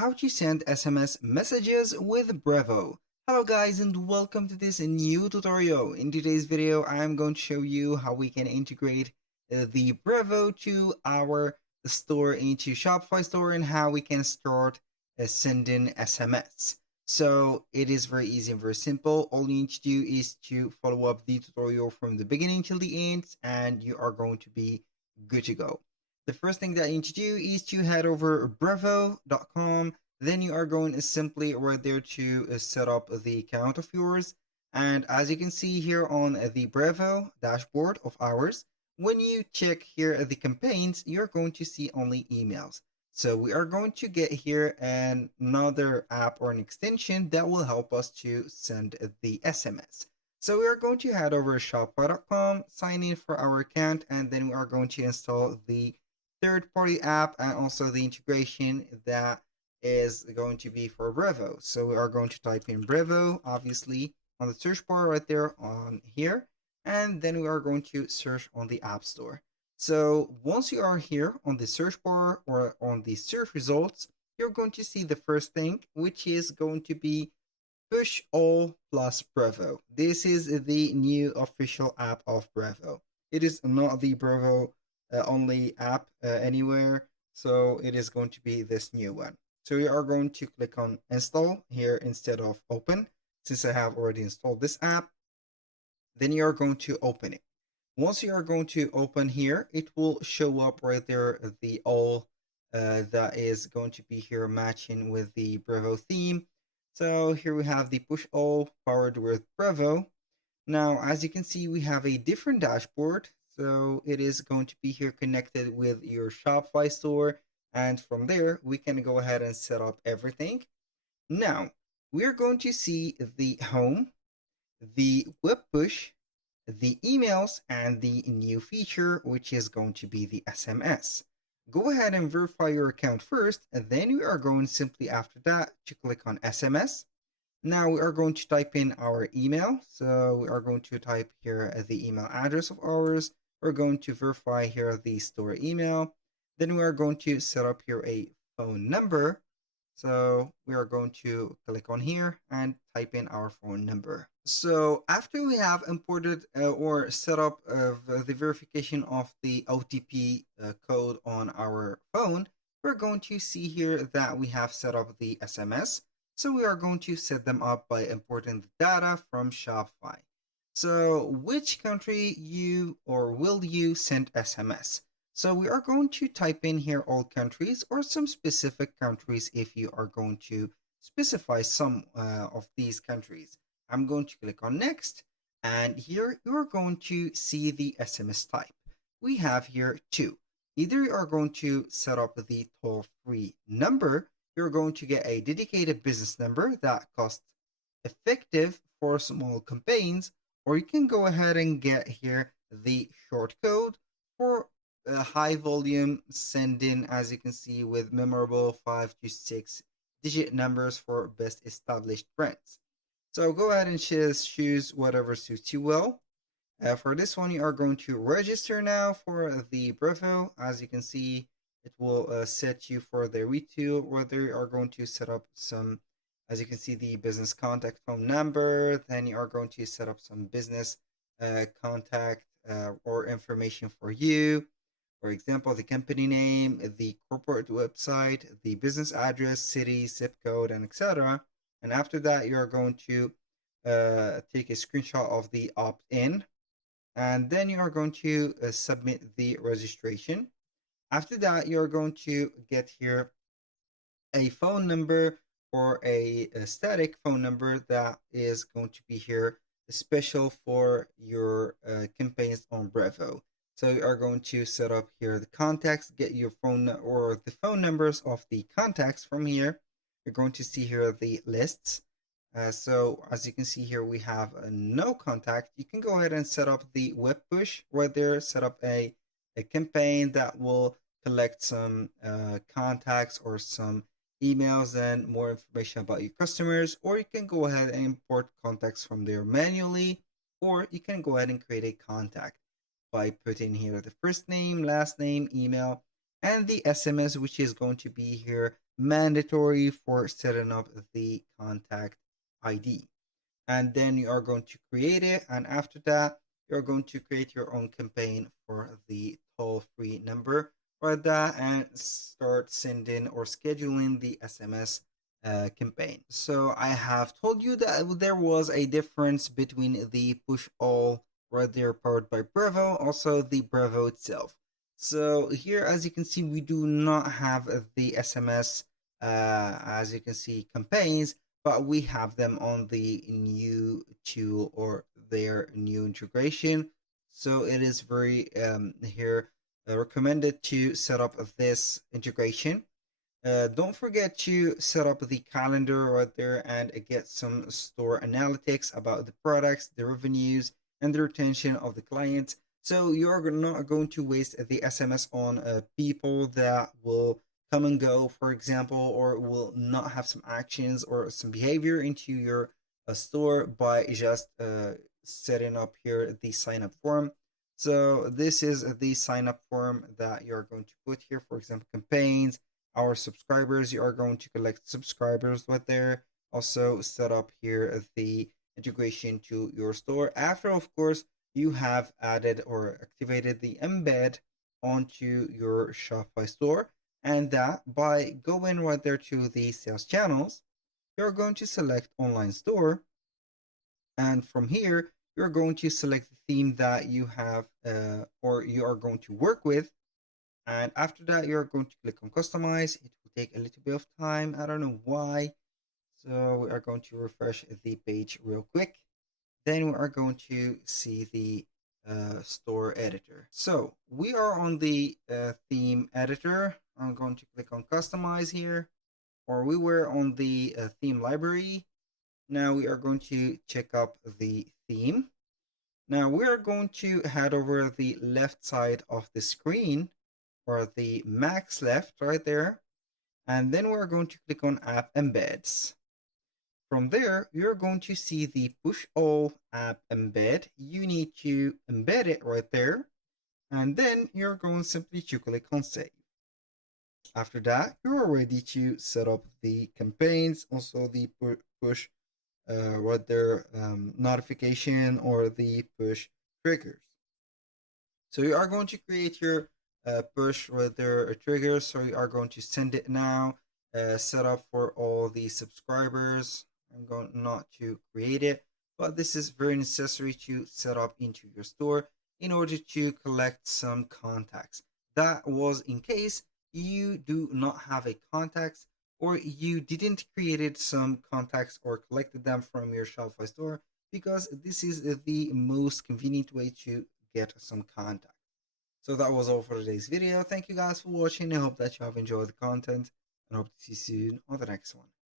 how to send SMS messages with Brevo. Hello guys and welcome to this new tutorial. In today's video, I'm going to show you how we can integrate the Brevo to our store into Shopify store and how we can start sending SMS. So it is very easy and very simple. All you need to do is to follow up the tutorial from the beginning till the end and you are going to be good to go. The first thing that you need to do is to head over brevo.com. Then you are going to simply right there to set up the account of yours. And as you can see here on the Brevo dashboard of ours, when you check here at the campaigns, you're going to see only emails. So we are going to get here another app or an extension that will help us to send the SMS. So we are going to head over to shopify.com, sign in for our account, and then we are going to install the third-party app and also the integration that is going to be for Brevo. So we are going to type in Brevo, obviously, on the search bar right there on here, and then we are going to search on the App Store. So once you are here on the search bar or on the search results, you're going to see the first thing, which is going to be Push All plus Brevo. This is the new official app of Brevo. It is not the Brevo only app anywhere, so it is going to be this new one. So we are going to click on install here instead of open, since I have already installed this app. Then you are going to open it. Once you are going to open here, it will show up right there the all that is going to be here matching with the Brevo theme. So here we have the push all powered with Brevo. Now, as you can see, we have a different dashboard. So it is going to be here connected with your Shopify store. And from there, we can go ahead and set up everything. Now, we're going to see the home, the web push, the emails, and the new feature, which is going to be the SMS. Go ahead and verify your account first, and then we are going simply after that to click on SMS. Now we are going to type in our email. So we are going to type here the email address of ours. We're going to verify here the store email. Then we are going to set up here a phone number. So we are going to click on here and type in our phone number. So after we have imported or set up the verification of the OTP code on our phone, we're going to see here that we have set up the SMS. So we are going to set them up by importing the data from Shopify. So which country you or will you send SMS? So we are going to type in here all countries or some specific countries if you are going to specify some of these countries. I'm going to click on next, and here you're going to see the SMS type. We have here two. Either you are going to set up the toll-free number, you're going to get a dedicated business number that costs effective for small campaigns, or you can go ahead and get here the short code for a high volume sending, as you can see, with memorable 5 to 6 digit numbers for best established brands. So go ahead and just choose whatever suits you well. For this one, you are going to register now for the Brevo. As you can see, it will set you for the retail, whether you are going to set up some, as you can see, the business contact phone number. Then you are going to set up some business contact or information for you. For example, the company name, the corporate website, the business address, city, zip code, and etc. And after that, you are going to take a screenshot of the opt-in, and then you are going to submit the registration. After that, you're going to get here a phone number or a static phone number that is going to be here special for your campaigns on Brevo. So you are going to set up here the contacts, get your phone or the phone numbers of the contacts from here. You're going to see here the lists. So as you can see here, we have no contact. You can go ahead and set up the web push right there, set up a campaign that will collect some contacts or some emails and more information about your customers, or you can go ahead and import contacts from there manually, or you can go ahead and create a contact by putting here the first name, last name, email, and the SMS, which is going to be here mandatory for setting up the contact ID. And then you are going to create it, and after that you're going to create your own campaign for the toll-free number for that and start sending or scheduling the SMS campaign. So I have told you that there was a difference between the push all right there powered by Brevo, also the Brevo itself. So here, as you can see, we do not have the SMS, as you can see, campaigns, but we have them on the new tool or their new integration. So it is very here recommended to set up this integration. Don't forget to set up the calendar right there and get some store analytics about the products, the revenues, and the retention of the clients. So you're not going to waste the SMS on people that will come and go, for example, or will not have some actions or some behavior into your store by just setting up here the sign up form. So this is the sign up form that you're going to put here, for example, campaigns, our subscribers. You are going to collect subscribers right there. Also set up here the integration to your store after, of course, you have added or activated the embed onto your Shopify store. And that by going right there to the sales channels, you're going to select online store. And from here, you're going to select the theme that you have or you are going to work with. And after that, you're going to click on customize. It will take a little bit of time. I don't know why. So we are going to refresh the page real quick. Then we are going to see the store editor. So we are on the theme editor. I'm going to click on customize here, or we were on the theme library. Now we are going to check up the theme. Now we are going to head over the left side of the screen, or the max left right there. And then we're going to click on app embeds. From there, you're going to see the push all app embed. You need to embed it right there. And then you're going simply to click on save. After that, you're ready to set up the campaigns, also the push right there notification or the push triggers. So you are going to create your push with their trigger. So you are going to send it now, set up for all the subscribers. I'm going not to create it, but this is very necessary to set up into your store in order to collect some contacts. That was in case you do not have a contacts or you didn't created some contacts or collected them from your Shopify store, because this is the most convenient way to get some contact. So that was all for today's video. Thank you guys for watching. I hope that you have enjoyed the content and hope to see you soon on the next one.